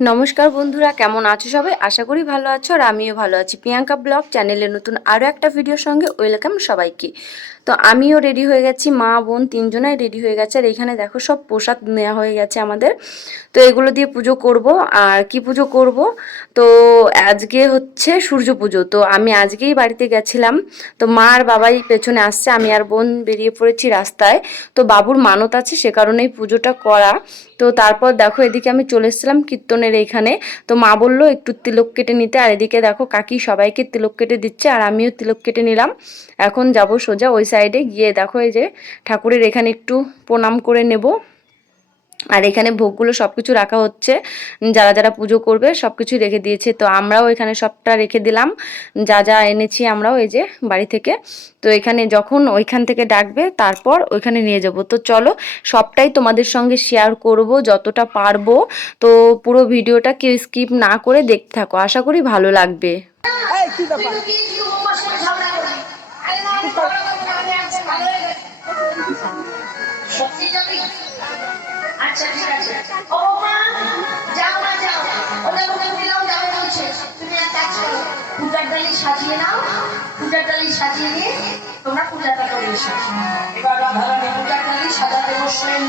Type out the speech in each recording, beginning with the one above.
নমস্কার বন্ধুরা, কেমন আছো সবাই? আশা করি ভালো আছো আর আমিও ভালো আছি। প্রিয়াঙ্কা ব্লগ চ্যানেলে নতুন আরও একটা ভিডিওর সঙ্গে ওয়েলকাম সবাইকে। তো আমিও রেডি হয়ে গেছি, মা বোন তিনজনাই রেডি হয়ে গেছে। আর এখানে দেখো সব প্রসাদ নেওয়া হয়ে গেছে আমাদের। তো এগুলো দিয়ে পুজো করব। আর কি পুজো করব, তো আজকে হচ্ছে সূর্য পুজো। তো আমি আজকেই বাড়িতে গেছিলাম, তো মা আর বাবাই পেছনে আসছে, আমি আর বোন বেরিয়ে পড়েছি রাস্তায়। তো বাবুর মানত আছে, সে কারণেই পুজোটা করা। তো তারপর দেখো এদিকে আমি চলে এসেছিলাম কীর্তনের এইখানে। তো মা বললো একটু তিলক কেটে নিতে, আর এদিকে দেখো কাকি সবাইকে তিলক কেটে দিচ্ছে আর আমিও তিলক কেটে নিলাম। এখন যাব সোজা ওই সাইডে গিয়ে দেখো এই যে ঠাকুরের এখানে একটু প্রণাম করে নেব। আর এখানে ভোগগুলো সব কিছু রাখা হচ্ছে, যারা যারা পুজো করবে সব কিছু রেখে দিয়েছে। তো আমরাও এখানে সবটা রেখে দিলাম, যা যা এনেছি আমরাও এই যে বাড়ি থেকে। তো এখানে যখন ওইখান থেকে ডাকবে তারপর ওইখানে নিয়ে যাব। তো চলো সবটাই তোমাদের সঙ্গে শেয়ার করব যতটা পারবো। তো পুরো ভিডিওটা কেউ স্কিপ না করে দেখতে থাকো, আশা করি ভালো লাগবে। আচ্ছা ঠিক আছে, ও মা যাও না যাও, ওদের ওকে দিলাম যাবে বলছে। তুমি এক কাজ করো, পূজার ডালি সাজিয়ে নাও, পূজার ডালি সাজিয়ে নিয়ে তোমরা পূজাটা করে এসো। এবার রাধারানী পূজার ডালি সাজাতে বসলেন।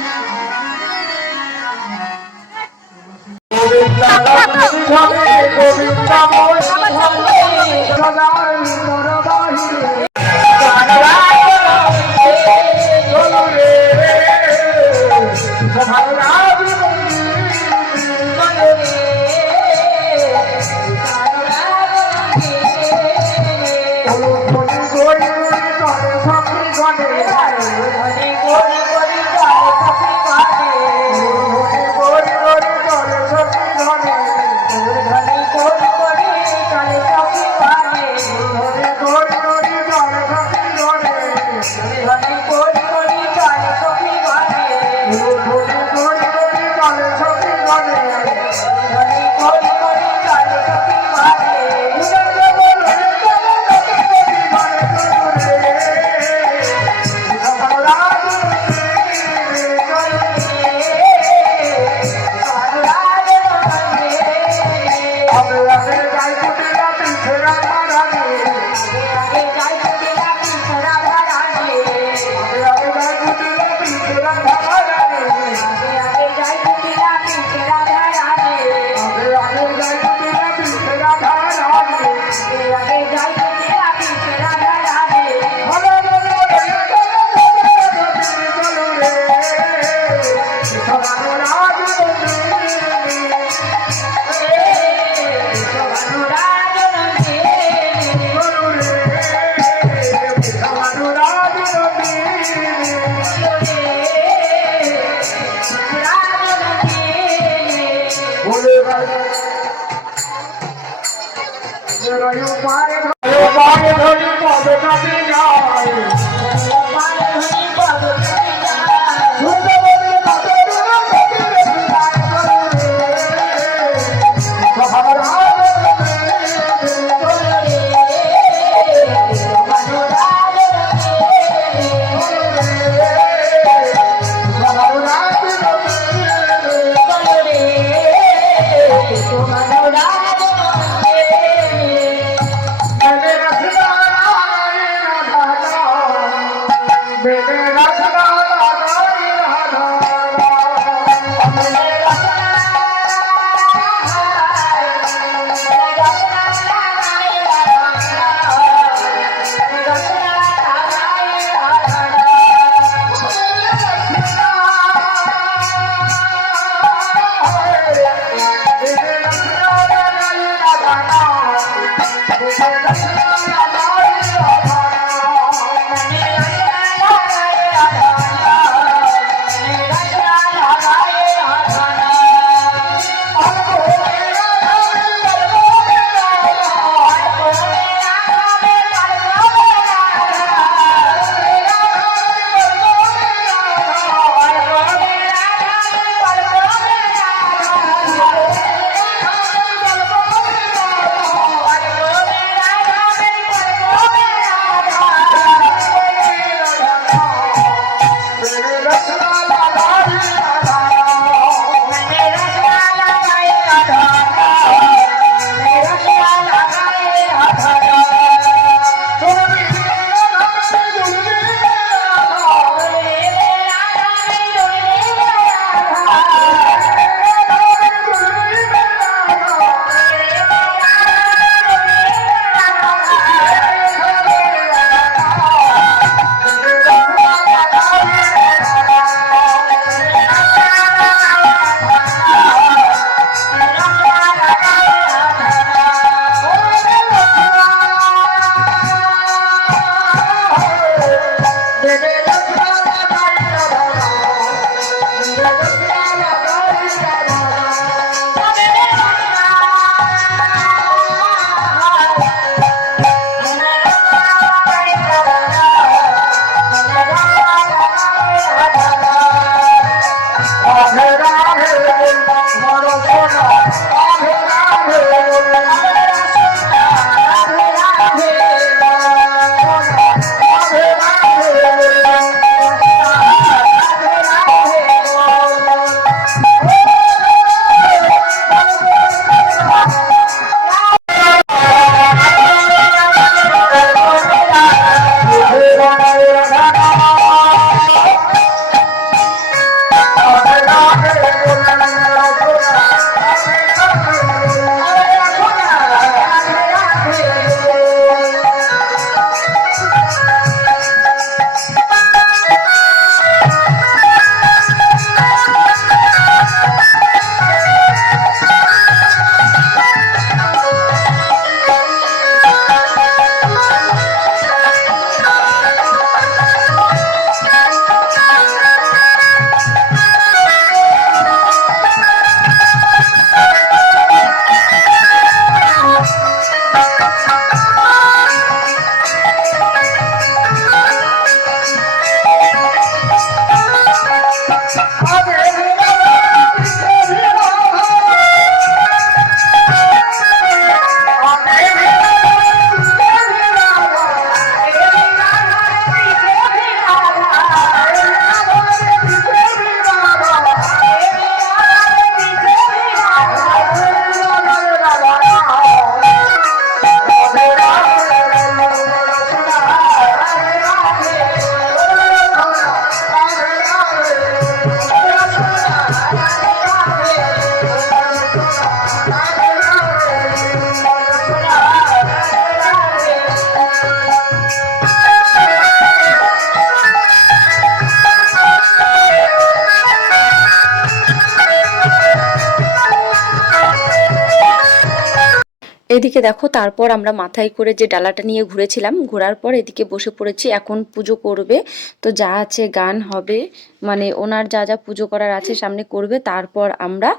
এদিকে দেখো তারপর আমরা মাথায় করে যে ডালাটা নিয়ে ঘুরেছিলাম, ঘোরার পর এদিকে বসে পড়েছি, এখন পুজো করবে। তো যা আছে গান হবে, মানে ওনার যা যা পুজো করার আছে সামনে করবে, তারপর আমরা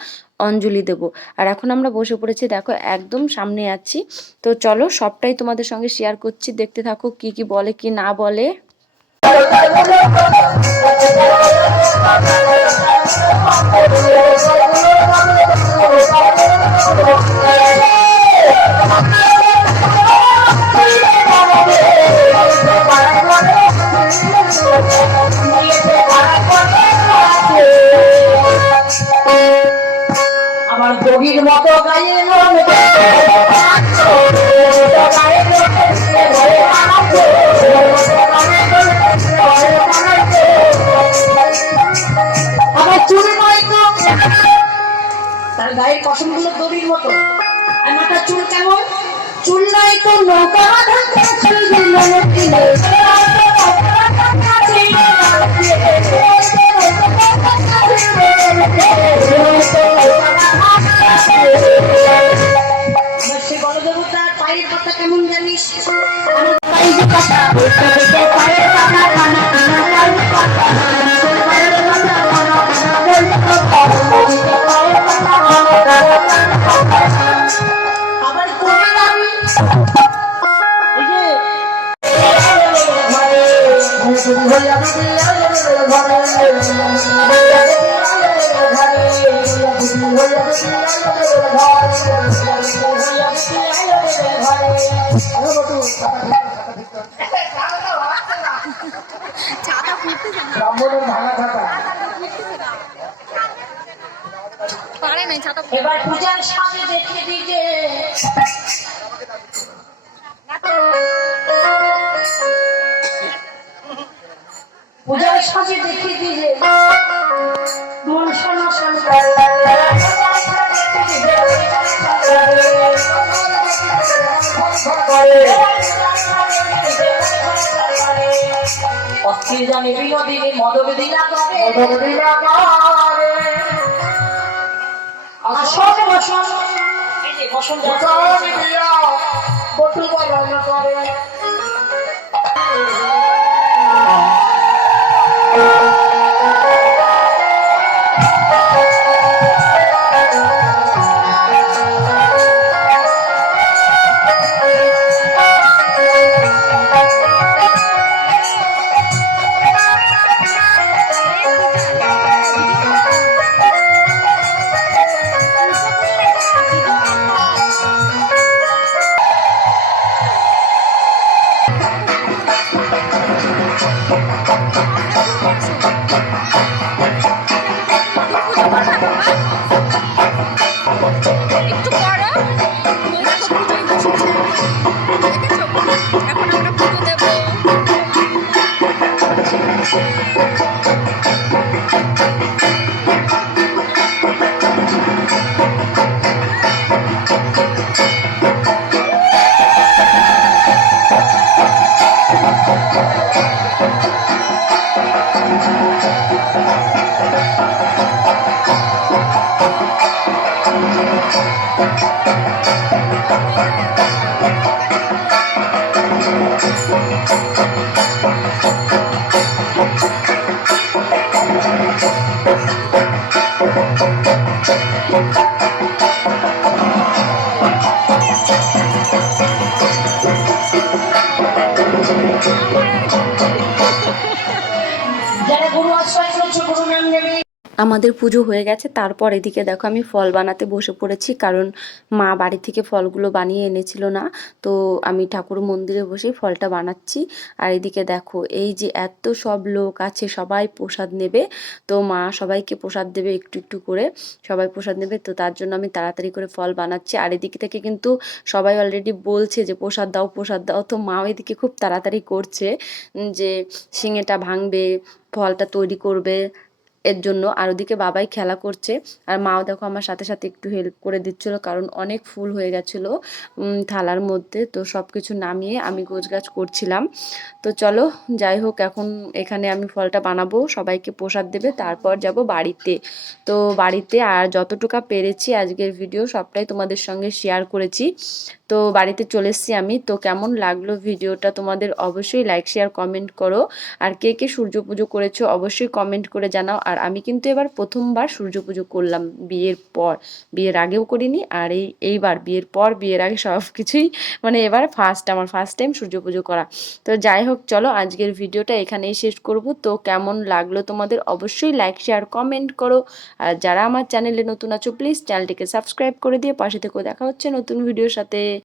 অঞ্জলি দেব। আর এখন আমরা বসে পড়েছি, দেখো একদম সামনে আছি। তো চলো সবটাই তোমাদের সঙ্গে শেয়ার করছি, দেখতে থাকো কি কি বলে কি না বলে। আমার গভীর মতো গায়ে আমার চুল নয় তো, তার গায়ের পশমগুলো দড়ির মতো, আর মাথার চুল কেমন, চুল নাই তো নৌকা সে বড় দেবতার পায়ের পাতা কেমন জানিস, পায়ের পাতা পায়ের পাতা আবার কোথায় আমি এবার পূজার সাথে দেখে দিকে পূজার সাথে দেখে দিলে মন শোনা অস্থির জানে বিনোদিনী মদবেদিনা করে আসন বসন এই যে বসন বটু বরণ করে আমাদের পুজো হয়ে গেছে, তারপর এদিকে দেখো আমি ফল বানাতে বসে পড়েছি, কারণ মা বাড়ি থেকে ফলগুলো বানিয়ে এনেছিল না। তো আমি ঠাকুর মন্দিরে বসে ফলটা বানাচ্ছি। আর এদিকে দেখো এই যে এত সব লোক আছে, সবাই প্রসাদ নেবে। তো মা সবাইকে প্রসাদ দেবে একটু একটু করে, সবাই প্রসাদ নেবে। তো তার জন্য আমি তাড়াতাড়ি করে ফল বানাচ্ছি। আর এদিক থেকে কিন্তু সবাই অলরেডি বলছে যে প্রসাদ দাও প্রসাদ দাও। তো মাও এদিকে খুব তাড়াতাড়ি করছে, যে সিঙেটা ভাঙবে, ফলটা তৈরি করবে। এর জন্য। আর ওদিকে বাবাই খেলা করছে, আর মাও দেখো আমার সাথে সাথে একটু হেল্প করে দিচ্ছিলো, কারণ অনেক ফুল হয়ে গেছিলো থালার মধ্যে। তো সব কিছু নামিয়ে আমি গোছগাছ করছিলাম। তো চলো যাই হোক, এখন এখানে আমি ফলটা বানাবো, সবাইকে প্রসাদ দেবে, তারপর যাব বাড়িতে। তো বাড়িতে আর যতটুকু পেরেছি আজকের ভিডিও সবটাই তোমাদের সঙ্গে শেয়ার করেছি। তো বাড়িতে চলে এসেছি আমি। তো কেমন লাগলো ভিডিওটা তোমাদের অবশ্যই লাইক শেয়ার কমেন্ট করো। আর কে কে সূর্য পুজো করেছো অবশ্যই কমেন্ট করে জানাও। আর আমি কিন্তু এবার প্রথমবার সূর্য পুজো করলাম বিয়ের পর, বিয়ের আগেও করিনি, আর এইবার বিয়ের পর বিয়ের আগে সব কিছুই মানে এবার আমার ফার্স্ট টাইম সূর্য পুজো করা। তো যাই হোক চলো আজকের ভিডিওটা এখানেই শেষ করব। তো কেমন লাগলো তোমাদের অবশ্যই লাইক শেয়ার কমেন্ট করো। আর যারা আমার চ্যানেলে নতুন আছো প্লিজ চ্যানেলটিকে সাবস্ক্রাইব করে দিয়ে পাশে থেকেও। দেখা হচ্ছে নতুন ভিডিওর সাথে।